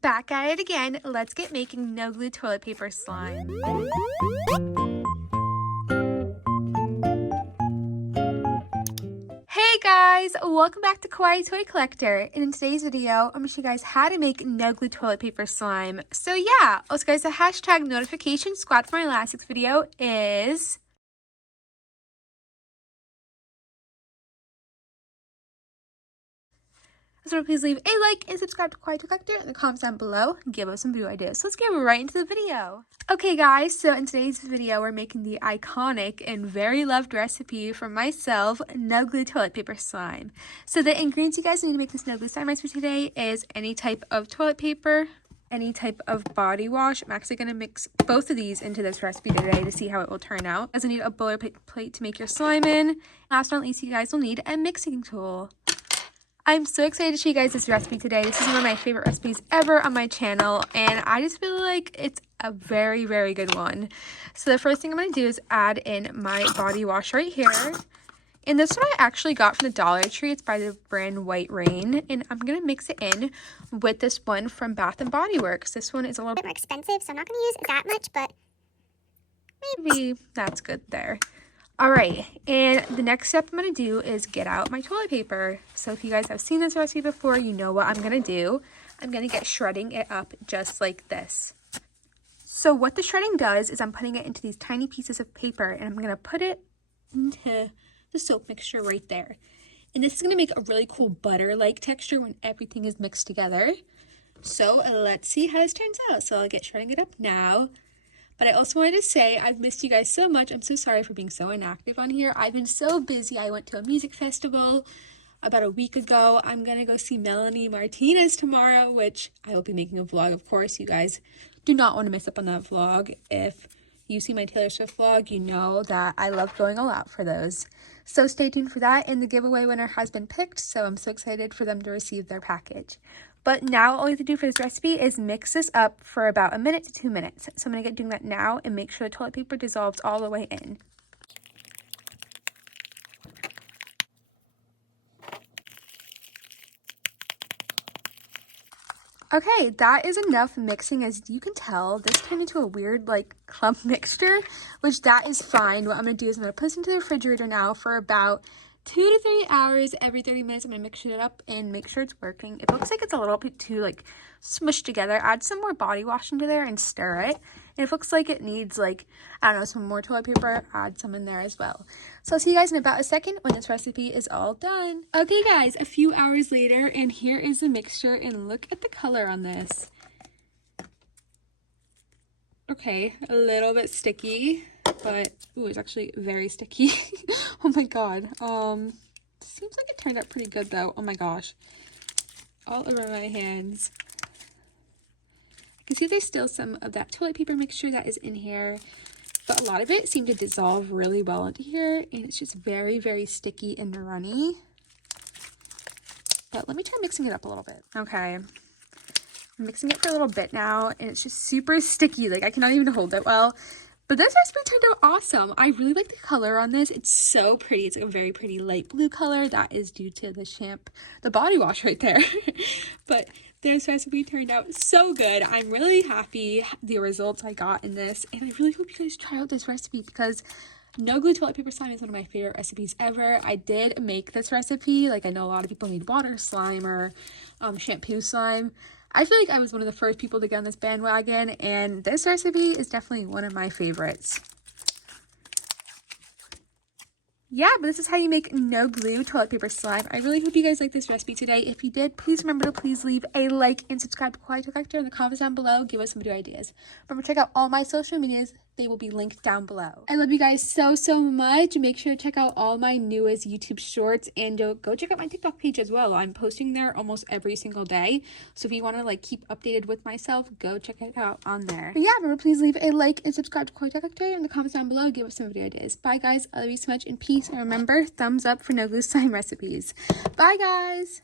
Back at it again. Let's get making no glue toilet paper slime. Hey guys, welcome back to Kawaii Toy Collector. And in today's video, I'm going to show you guys how to make no glue toilet paper slime. So yeah, also guys, the hashtag notification squad for my last week's video is... So please leave a like and subscribe to Kawaii Toy Collector in the comments down below and give us some video ideas. So let's get right into the video. Okay guys, so in today's video, we're making the iconic and very loved recipe for myself, no glue toilet paper slime. So the ingredients you guys need to make this no glue slime recipe today is any type of toilet paper, any type of body wash. I'm actually going to mix both of these into this recipe today to see how it will turn out. You guys will need a bowler plate to make your slime in. Last but not least, you guys will need a mixing tool. I'm so excited to show you guys this recipe today. This is one of my favorite recipes ever on my channel, and I just feel like it's a very, very good one. So the first thing I'm going to do is add in my body wash right here. And this one I actually got from the Dollar Tree. It's by the brand White Rain, and I'm going to mix it in with this one from Bath & Body Works. This one is a little bit more expensive, so I'm not going to use that much, but maybe that's good there. Alright, and the next step I'm going to do is get out my toilet paper. So if you guys have seen this recipe before, you know what I'm going to do. I'm going to get shredding it up just like this. So what the shredding does is I'm putting it into these tiny pieces of paper, and I'm going to put it into the soap mixture right there. And this is going to make a really cool butter-like texture when everything is mixed together. So let's see how this turns out. So I'll get shredding it up now. But I also wanted to say, I've missed you guys so much. I'm so sorry for being so inactive on here. I've been so busy. I went to a music festival about a week ago. I'm going to go see Melanie Martinez tomorrow, which I will be making a vlog, of course. You guys do not want to miss up on that vlog. If you see my Taylor Swift vlog, you know that I love going all out for those. So stay tuned for that, and the giveaway winner has been picked, so I'm so excited for them to receive their package. But now all we have to do for this recipe is mix this up for about 1 to 2 minutes. So I'm going to get doing that now and make sure the toilet paper dissolves all the way in. Okay, that is enough mixing. As you can tell, this turned into a weird like clump mixture, which that is fine. What I'm going to do is I'm going to put this into the refrigerator now for about 2 to 3 hours. Every 30 minutes, I'm going to mix it up and make sure it's working. It looks like it's a little bit too like smushed together. Add some more body wash into there and stir it. And if it looks like it needs like, I don't know, some more toilet paper, add some in there as well. So I'll see you guys in about a second when this recipe is all done. Okay guys, a few hours later, and here is the mixture, and look at the color on this. Okay, a little bit sticky, but ooh, it's actually very sticky. Oh my god. Seems like it turned out pretty good though. Oh my gosh. All over my hands. I can see there's still some of that toilet paper mixture that is in here, but a lot of it seemed to dissolve really well into here, and it's just very, very sticky and runny. But let me try mixing it up a little bit. Okay. I'm mixing it for a little bit now, and it's just super sticky. Like, I cannot even hold it well. But this recipe turned out awesome. I really like the color on this. It's so pretty. It's like a very pretty light blue color. That is due to the body wash right there. But this recipe turned out so good. I'm really happy the results I got in this. And I really hope you guys try out this recipe, because no glue toilet paper slime is one of my favorite recipes ever. I did make this recipe. Like, I know a lot of people need water slime or shampoo slime. I feel like I was one of the first people to get on this bandwagon, and this recipe is definitely one of my favorites. Yeah, but this is how you make no glue toilet paper slime. I really hope you guys liked this recipe today. If you did, please remember to please leave a like and subscribe to Kawaii Toy Collector in the comments down below. Give us some video ideas. Remember to check out all my social medias. They will be linked down below. I love you guys so, so much. Make sure to check out all my newest YouTube shorts, and go check out my TikTok page as well. I'm posting there almost every single day. So if you want to like keep updated with myself, go check it out on there. But yeah, remember please leave a like and subscribe to Kawaii Toy Collector in the comments down below. Give us some video ideas. Bye guys. I love you so much, and peace. And remember, thumbs up for no glue slime recipes. Bye guys.